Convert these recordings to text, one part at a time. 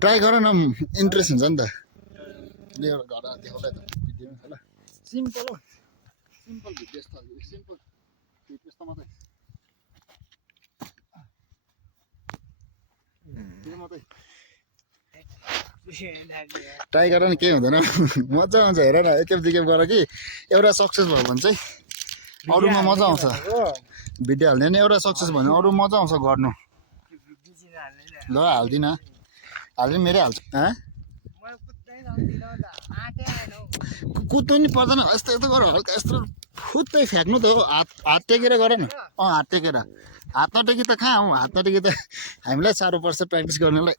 try गर न interest हुन्छ नि त घर देखाउँदै त भिडियोमा ल सिम्पल हो सिम्पल भिडियो यस्तो सिम्पल भिडियो यस्तो मात्रै मात्रै ट्राई गर न केही हुँदैन मजा आउँछ हेर न एकखेप दुईखेप गर कि एउटा सक्सेस भयो भने चाहिँ अरूमा मजा आउँछ भिडियो हाल्ने नि एउटा सक्सेस भयो भने अरू मजा आउँछ गर्नु ल हाल्दिनँ हाल्ने मेरै हाल्छ कुद्नु नि पर्दैन यस्तो यस्तो गर हल्का यस्तो फुत्तै फ्याँक्नु त हो हात टेकेर गर न हात टेकेर हात नटेकी त कहाँ हौ हात नटेकी त हामीलाई साह्रो पर्छ प्र्याक्टिस गर्नलाई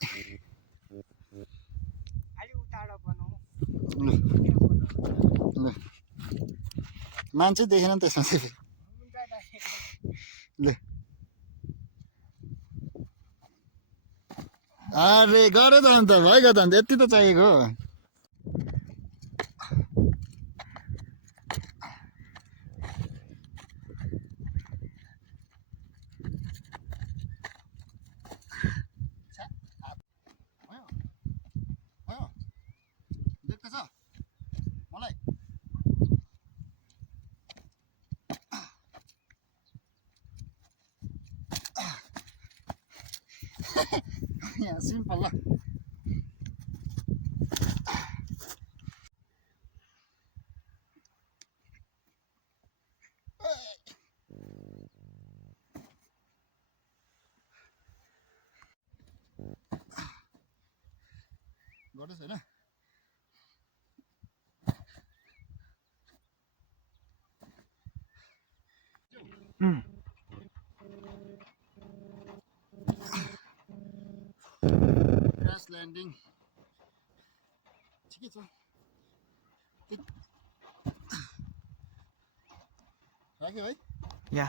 ल मान्छे देखेन नि त्यसमा चाहिँ ल अरे गरे त अन्त भइगयो त अन्त यति त चाहिएको देख्दैछ मलाई यहाँ सिम्पल ल गर्दैछ होइन क्रास ल्यान्डिङ ठिकै छ राख्यो है या